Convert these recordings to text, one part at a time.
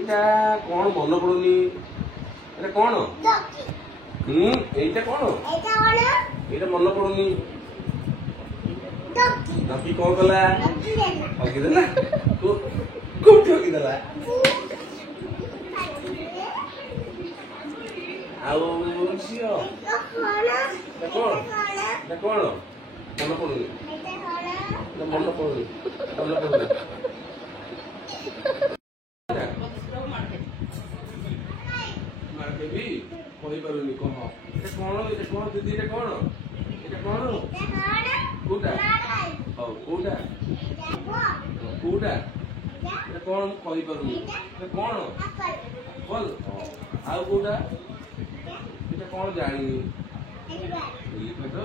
এটা কোন মনে পড়ুনি এটা কোন এইটা কোন এটা মনে পড়ুনি ଡକି କଣ କଲା ଠକିଦେଲା କୋଉଠି ଠକିଦେଲା ଆଉ ଝିଅ ଏଟା କଣ ମନେ ପଡୁନି ମନେ ପଡୁନି ମାର୍କେବି କହିପାରୁନି କହ ଏଟା କଣ ଦିଦି ଏଟା କଣ କୋଉଟା ହଉ କୋଉଟା ଏଟା କଣ ମୁଁ କହିପାରୁନି ଏଟା କଣ ବଲ ଆଉ କୋଉଟା ଏଟା କଣ ଜାଣିନି ଏଲିଫେଣ୍ଟ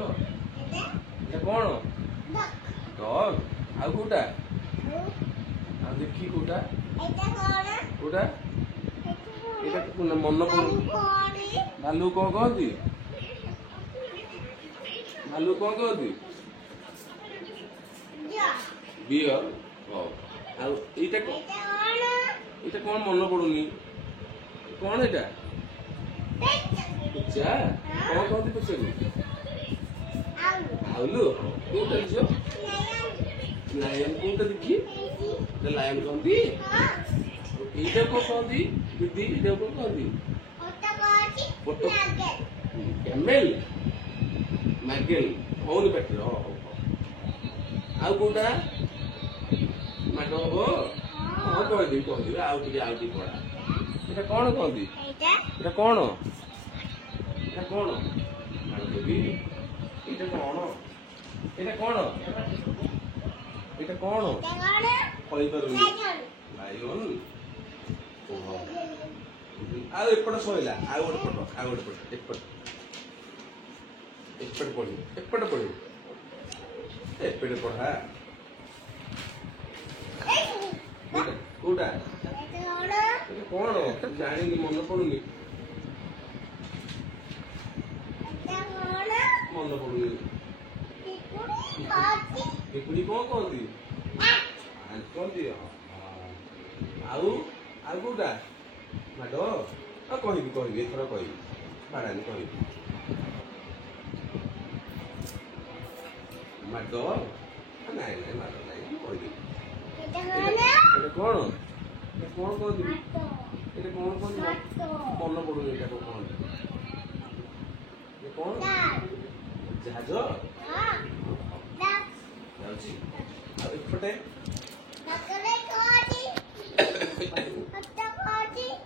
ଏଟା କଣ ଡଗ ଆଉ କୋଉଟା ଆଉ ଦେଖି କୋଉଟା ଏଟା ମନ ପଡୁନି ଭାଲୁ କଣ କହନ୍ତି ବିୟର ହଉ ଆଉ ଏଇଟା କଣ ମନେ ପଡୁନି କଣ ଏଇଟା ପୂଜା କଣ କହନ୍ତି ପୂଜାକୁ ଆଉଲୁ କୋଉଟା ଝିଅ ଲାୟନ କୋଉଟା ଦେଖି ଲାୟନ କହନ୍ତି ଏଇଟା କଣ କହନ୍ତି ଦିଦି ଏଇଟା କଣ କହନ୍ତି କ୍ୟାମେଲ ମାଗେଲ ହଉନି ପାଟିରେ ହଉ ଆଉ କୋଉଟା ମାଡ ହବ ହଁ କହିଦେବି ଆଉ ଟିକେ ପଢା ଏଟା କଣ କହନ୍ତି ଏଟା କଣ ମାଡ ଦେବି ଏଇଟା କଣ କହିପାରୁନି ଲାୟନ ଆଉ ଏପଟ ସଇଲା ଆଉ ଗୋଟେ ପଟ ଏପଟେ ପଢିବୁ ଏପଟେ ପଢା କୋଉଟା କଣ ଜାଣିନି ମନେ ପଡୁନି ପିକୁଡି କଣ କହନ୍ତି ଆଉ କୋଉଟା ମାଡ କହିବି ଏଥର କହିବି ବାଡାନି କହିବି ମାଡ ନାଇଁ ମାଡ ନାଇଁ କହିବି ଏଟା କଣ କହନ୍ତି ଏଟା କଣ କହନ୍ତି ମନେ ପଡୁନି ଏଟା କଣ ଜାହାଜ ଯାଉଛି ଆଉ ଏପଟେ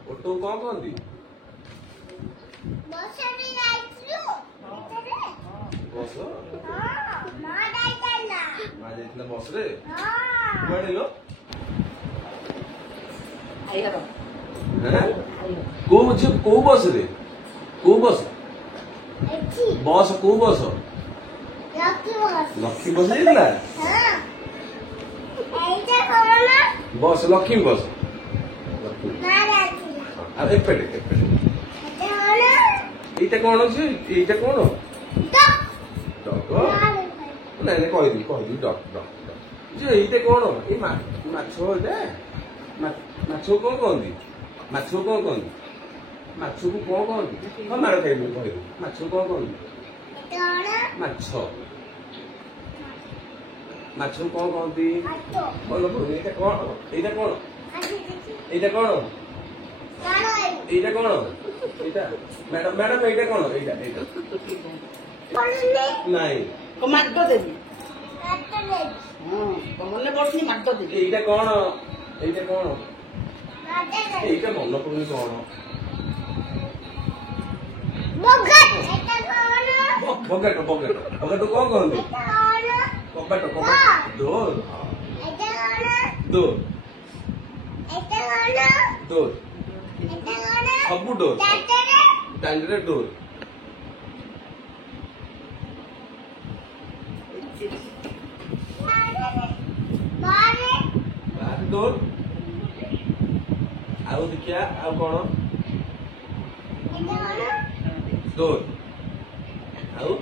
ଓଟକୁ କଣ କହନ୍ତି ବସ ମା ଯାଇଥିଲା ବସରେ କୁଆଡେ ଲୋ କୋଉ ବସରେ କୋଉ ବସ ଲକ୍ଷ୍ମୀ ବସ ଯାଇଥିଲା ବସ ଲକ୍ଷ୍ମୀ ବସ ଆଉ ଏପଟେ ଏଇଟା କଣ ଅଛି ଏଇଟା କଣ ଡଗ ନାଇଁ କହିଦେବି ଡଗ ଯେ ଏଇଟା କଣ ଏଇ ମାଛ ଏଇଟା ମାଛକୁ କଣ କହନ୍ତି ମାଛକୁ କଣ କହନ୍ତି ହଁ ମାର ଖାଇବି କହିବି ମାଛକୁ କଣ କହନ୍ତି ମାଛକୁ କଣ କହନ୍ତି ଭଲ ପଡୁନି ଏଇଟା କଣ ଏଇଟା ମ୍ୟାଡାମ ଏଇଟା କଣ ନାଇଁ ମାଡ ଦେବି ମନେ ପଡୁନି ମାଡ ଦେବି ଏଇଟା କଣ ଏଇଟା ମନେ ପଡୁନି କଣ ବଗାଟ କଣ କହନ୍ତି କବାଟ ଡୋର ସବୁ ଡୋର ଟାଙ୍ଗିରେ ଡୋର ଡୋର ଆଉ ଦେଖିଆ ଆଉ କଣ ଡୋର ଆଉ